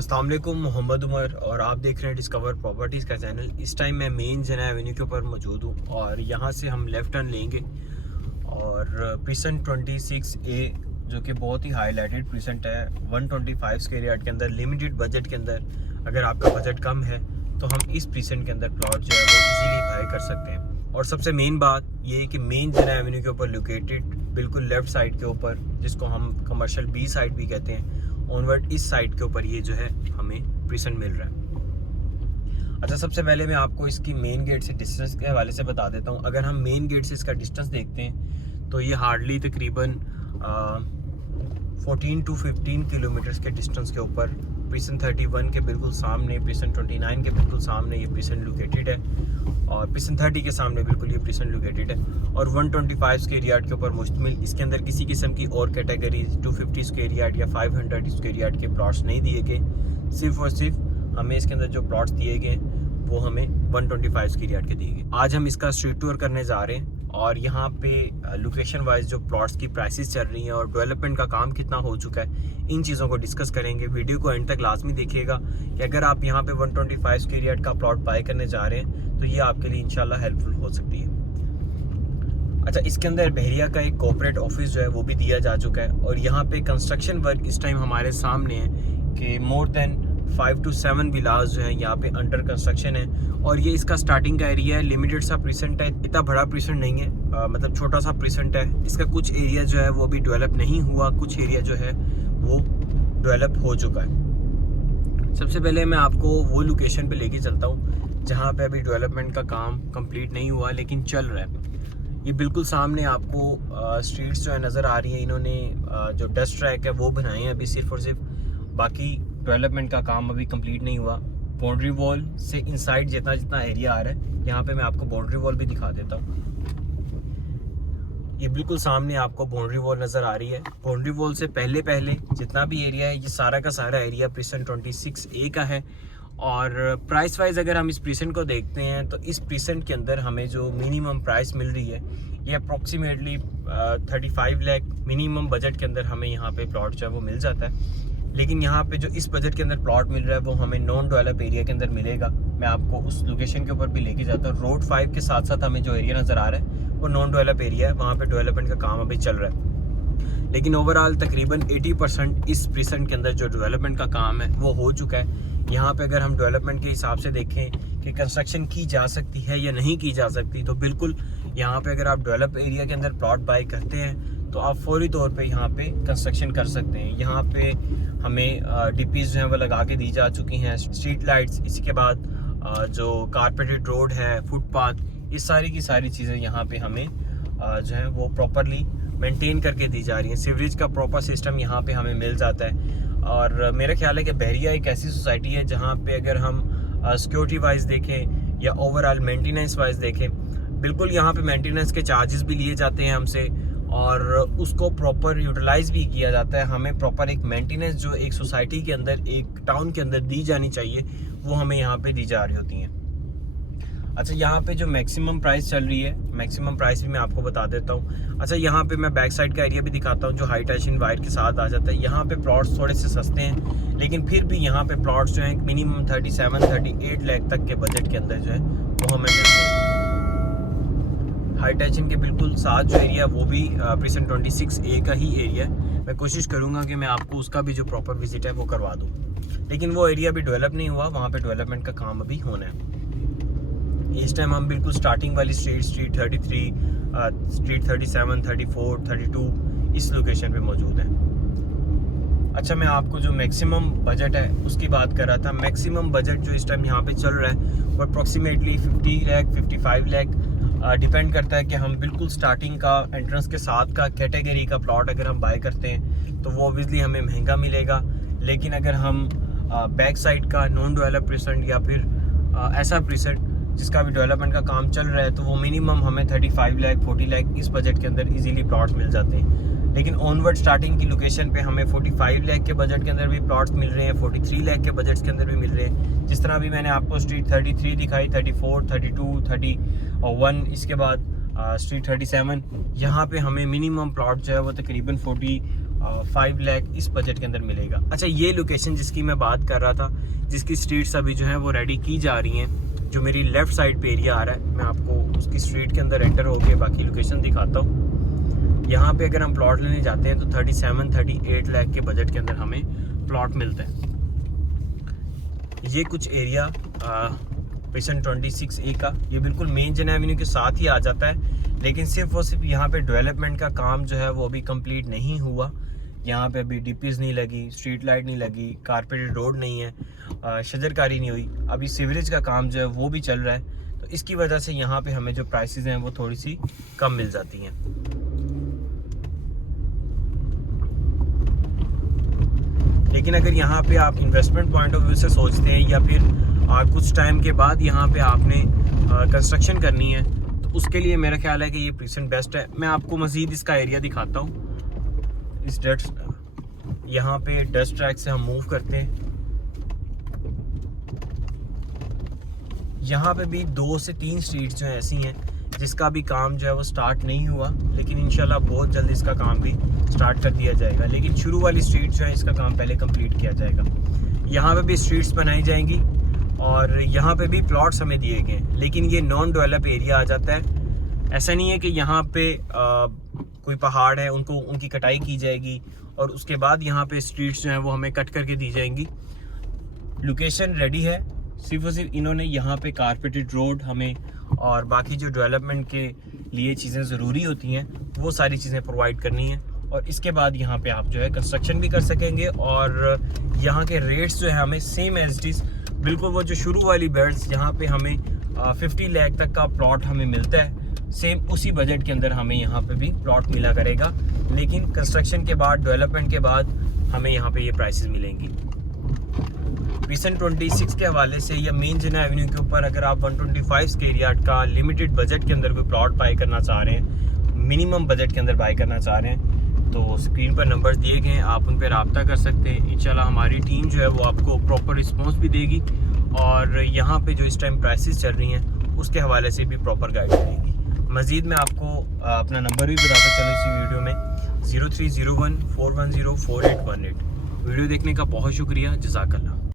अस्सलाम वालेकुम, मोहम्मद उमर और आप देख रहे हैं डिस्कवर प्रॉपर्टीज़ का चैनल। इस टाइम मैं मेन जना एवेन्यू के ऊपर मौजूद हूँ और यहाँ से हम लेफ़्ट टर्न लेंगे और प्रीसेंट 26A जो कि बहुत ही हाईलाइटेड प्रीसेंट है 125 स्क्वायर यार्ड के अंदर, लिमिटेड बजट के अंदर। अगर आपका बजट कम है तो हम इस प्रीसेंट के अंदर प्लॉट जो है वो इजीली बाय कर सकते हैं। और सबसे मेन बात ये है कि मेन जना एवेन्यू के ऊपर लोकेटेड बिल्कुल लेफ़्ट साइड के ऊपर, जिसको हम कमर्शियल बी साइड भी कहते हैं, ऑनवर्ड इस साइड के ऊपर ये जो है हमें प्रीसेंट मिल रहा है। अच्छा, सबसे पहले मैं आपको इसकी मेन गेट से डिस्टेंस के हवाले से बता देता हूँ। अगर हम मेन गेट से इसका डिस्टेंस देखते हैं तो ये हार्डली तकरीबन 14 to 15 किलोमीटर्स के डिस्टेंस के ऊपर प्रीसेंट 31 के बिल्कुल सामने, प्रीसेंट 29 के बिल्कुल सामने ये प्रीसेंट लोकेटेड है और प्रीसेंट 30 के सामने बिल्कुल ये प्रीसेंट लोकेटेड है और 125 स्क्वायर यार्ड के ऊपर मुश्तमिल। इसके अंदर किसी किस्म की और कैटेगरी 250 स्क्वायर यार्ड या 500 स्क्वायर यार्ड के प्लॉट्स नहीं दिए गए। सिर्फ और सिर्फ हमें इसके अंदर जो प्लॉट्स दिए गए वो हमें 125 स्क्वायर यार्ड के दिए गए। आज हम इसका स्ट्रीट टूर करने जा रहे हैं और यहाँ पे लोकेशन वाइज जो प्लॉट्स की प्राइसेस चल रही हैं और डेवलपमेंट का काम कितना हो चुका है, इन चीज़ों को डिस्कस करेंगे। वीडियो को एंड तक लाजमी देखिएगा कि अगर आप यहाँ पे 125 स्क्वायर यार्ड का प्लॉट बाय करने जा रहे हैं तो ये आपके लिए इंशाल्लाह हेल्पफुल हो सकती है। अच्छा, इसके अंदर बहरिया का एक कॉर्पोरेट ऑफिस जो है वो भी दिया जा चुका है और यहाँ पे कंस्ट्रक्शन वर्क इस टाइम हमारे सामने है कि मोर देन 5 to 7 विलास जो है यहाँ पे अंडर कंस्ट्रक्शन है और ये इसका स्टार्टिंग का एरिया है। लिमिटेड सा प्रीसेंट है, इतना बड़ा प्रीसेंट नहीं है, मतलब छोटा सा प्रीसेंट है। इसका कुछ एरिया जो है वो अभी डेवलप नहीं हुआ, कुछ एरिया जो है वो डेवलप हो चुका है। सबसे पहले मैं आपको वो लोकेशन पे लेके चलता हूँ जहाँ पे अभी डेवलपमेंट का काम कंप्लीट नहीं हुआ लेकिन चल रहा है। ये बिल्कुल सामने आपको स्ट्रीट्स जो है नज़र आ रही हैं। इन्होंने जो डस्ट ट्रैक है वो बनाए हैं अभी सिर्फ और सिर्फ, बाकी डेवलपमेंट का काम अभी कंप्लीट नहीं हुआ। बाउंड्री वॉल से इनसाइड जितना जितना एरिया आ रहा है, यहाँ पे मैं आपको बाउंड्री वॉल भी दिखा देता हूँ। ये बिल्कुल सामने आपको बाउंड्री वॉल नज़र आ रही है। बाउंड्री वॉल से पहले पहले जितना भी एरिया है ये सारा का सारा एरिया प्रीसेंट 26A का है। और प्राइस वाइज अगर हम इस प्रीसेंट को देखते हैं तो इस प्रीसेंट के अंदर हमें जो मिनिमम प्राइस मिल रही है ये अप्रॉक्सीमेटली 35 लाख मिनिमम बजट के अंदर हमें यहाँ पे प्लॉट जो है वो मिल जाता है। लेकिन यहाँ पे जो इस बजट के अंदर प्लॉट मिल रहा है वो हमें नॉन डेवलप एरिया के अंदर मिलेगा। मैं आपको उस लोकेशन के ऊपर भी लेके जाता हूँ। रोड 5 के साथ साथ हमें जो एरिया नज़र आ रहा है वो नॉन डेवलप एरिया है, वहाँ पे डेवलपमेंट का काम अभी चल रहा है। लेकिन ओवरऑल तकरीबन 80% इस प्रीसेंट के अंदर जो डेवलपमेंट का काम है वो हो चुका है। यहाँ पे अगर हम डेवलपमेंट के हिसाब से देखें कि कंस्ट्रक्शन की जा सकती है या नहीं की जा सकती, तो बिल्कुल यहाँ पे अगर आप डेवलप एरिया के अंदर प्लॉट बाय करते हैं तो आप फौरी तौर पे यहाँ पे कंस्ट्रक्शन कर सकते हैं। यहाँ पे हमें डीपीज जो है वो लगा के दी जा चुकी हैं, स्ट्रीट लाइट्स, इसके बाद जो कारपेटेड रोड है, फुटपाथ, ये सारी की सारी चीज़ें यहाँ पे हमें जो है वो प्रॉपरली मेंटेन करके दी जा रही हैं। सीवरेज का प्रॉपर सिस्टम यहाँ पे हमें मिल जाता है। और मेरा ख्याल है कि बहरिया एक ऐसी सोसाइटी है जहाँ पे अगर हम सिक्योरिटी वाइज देखें या ओवरऑल मेंटेनेंस वाइज देखें, बिल्कुल यहाँ पे मेंटेनेंस के चार्जेस भी लिए जाते हैं हमसे और उसको प्रॉपर यूटिलाइज भी किया जाता है। हमें प्रॉपर एक मेंटेनेंस जो एक सोसाइटी के अंदर, एक टाउन के अंदर दी जानी चाहिए, वो हमें यहाँ पे दी जा रही होती हैं। अच्छा, यहाँ पे जो मैक्सिमम प्राइस चल रही है, मैक्सिमम प्राइस भी मैं आपको बता देता हूँ। अच्छा, यहाँ पे मैं बैक साइड का एरिया भी दिखाता हूँ जो हाई टेंशन वायर के साथ आ जाता है। यहाँ पे प्लॉट्स थोड़े से सस्ते हैं लेकिन फिर भी यहाँ पे प्लॉट्स जो हैं मिनिमम 37-38 लाख तक के बजट के अंदर जो है वो हमें मिलते हैं। हाई टेंशन के बिल्कुल साथ जो एरिया वो भी प्रीसेंट 26A का ही एरिया है। मैं कोशिश करूँगा कि मैं आपको उसका भी जो प्रॉपर विजिट है वो करवा दूँ, लेकिन वो एरिया अभी डेवलप नहीं हुआ, वहाँ पे डेवलपमेंट का काम अभी होना है। इस टाइम हम बिल्कुल स्टार्टिंग वाली स्ट्रीट 33, स्ट्रीट 37, 34, 32 इस लोकेशन पे मौजूद है। अच्छा, मैं आपको जो मैक्सिमम बजट है उसकी बात कर रहा था। मैक्सिमम बजट जो इस टाइम यहाँ पे चल रहा है वो अप्रॉक्सीमेटली 50 लाख 55 लाख डिपेंड करता है कि हम बिल्कुल स्टार्टिंग का एंट्रेंस के साथ का कैटेगरी का प्लॉट अगर हम बाय करते हैं तो वो ऑब्वियसली हमें महंगा मिलेगा। लेकिन अगर हम बैक साइड का नॉन डेवलप प्रीसेंट या फिर ऐसा प्रीसेंट जिसका भी डेवलपमेंट का काम चल रहा है तो वो मिनिमम हमें 35 लाख 40 लाख इस बजट के अंदर इजीली प्लॉट्स मिल जाते हैं। लेकिन ऑनवर्ड स्टार्टिंग की लोकेशन पे हमें 45 लाख के बजट के अंदर भी प्लॉट्स मिल रहे हैं, 43 लाख के बजट के अंदर भी मिल रहे हैं। जिस तरह अभी मैंने आपको स्ट्रीट 33 दिखाई, 34, 32, 31, इसके बाद स्ट्रीट 37, यहाँ पे हमें मिनिमम प्लॉट जो है वो तकरीबन 5 लाख इस बजट के अंदर मिलेगा। अच्छा, ये लोकेशन जिसकी मैं बात कर रहा था, जिसकी स्ट्रीट्स अभी जो है वो रेडी की जा रही हैं, जो मेरी लेफ़्ट साइड पे एरिया आ रहा है, मैं आपको उसकी स्ट्रीट के अंदर एंटर होके बाकी लोकेशन दिखाता हूँ। यहाँ पे अगर हम प्लॉट लेने जाते हैं तो 37-38 लाख के बजट के अंदर हमें प्लॉट मिलता है। ये कुछ एरिया प्रिसन 26A का, ये बिल्कुल मेन जन एवेन्यू के साथ ही आ जाता है, लेकिन सिर्फ और सिर्फ यहाँ पे डेवलपमेंट का काम जो है वो अभी कंप्लीट नहीं हुआ। यहाँ पे अभी डीपीज नहीं लगी, स्ट्रीट लाइट नहीं लगी, कारपेटेड रोड नहीं है, शजरकारी नहीं हुई, अभी सीवरेज का काम जो है वो भी चल रहा है। तो इसकी वजह से यहाँ पे हमें जो प्राइसेस हैं वो थोड़ी सी कम मिल जाती हैं। लेकिन अगर यहाँ पे आप इन्वेस्टमेंट पॉइंट ऑफ व्यू से सोचते हैं, या फिर कुछ टाइम के बाद यहाँ पे आपने कंस्ट्रक्शन करनी है, तो उसके लिए मेरा ख्याल है कि ये प्रिसन बेस्ट है। मैं आपको मज़ीद इसका एरिया दिखाता हूँ। इस यहाँ पे डस्ट ट्रैक से हम मूव करते हैं। यहाँ पे भी 2 से 3 स्ट्रीट्स जो हैं ऐसी हैं जिसका भी काम जो है वो स्टार्ट नहीं हुआ, लेकिन इंशाल्लाह बहुत जल्द इसका काम भी स्टार्ट कर दिया जाएगा। लेकिन शुरू वाली स्ट्रीट जो है इसका काम पहले कंप्लीट किया जाएगा। यहाँ पे भी स्ट्रीट्स बनाई जाएंगी और यहाँ पे भी प्लॉट्स हमें दिए गए हैं, लेकिन ये नॉन डेवलप एरिया आ जाता है। ऐसा नहीं है कि यहाँ पे कोई पहाड़ है उनकी कटाई की जाएगी और उसके बाद यहाँ पे स्ट्रीट्स जो हैं वो हमें कट करके दी जाएंगी। लोकेशन रेडी है, सिर्फ और सिर्फ इन्होंने यहाँ पे कारपेटेड रोड हमें और बाकी जो डेवलपमेंट के लिए चीज़ें ज़रूरी होती हैं वो सारी चीज़ें प्रोवाइड करनी है, और इसके बाद यहाँ पे आप जो है कंस्ट्रक्शन भी कर सकेंगे। और यहाँ के रेट्स जो है हमें सेम एज इट इज़, बिल्कुल वो जो शुरू वाली बेड्स यहाँ पे हमें 50 लाख तक का प्लॉट हमें मिलता है, सेम उसी बजट के अंदर हमें यहाँ पे भी प्लॉट मिला करेगा। लेकिन कंस्ट्रक्शन के बाद, डेवलपमेंट के बाद हमें यहाँ पे ये प्राइसेस मिलेंगी। प्रिसन 26 के हवाले से या मेन जिना एवेन्यू के ऊपर अगर आप 125 स्क्वायर यार्ड का लिमिटेड बजट के अंदर कोई प्लॉट बाई करना चाह रहे हैं, मिनिमम बजट के अंदर बाई करना चाह रहे हैं, तो स्क्रीन पर नंबर्स दिए गए हैं, आप उन पर रब्ता कर सकते हैं। इंशाल्लाह हमारी टीम जो है वो आपको प्रॉपर रिस्पॉन्स भी देगी और यहाँ पे जो इस टाइम प्राइसेस चल रही हैं उसके हवाले से भी प्रॉपर गाइड करेगी। मज़ीद मैं आपको अपना नंबर भी बताता चलूँ इसी वीडियो में, 0301 410 4818। वीडियो देखने का बहुत शुक्रिया, जज़ाकल्लाह।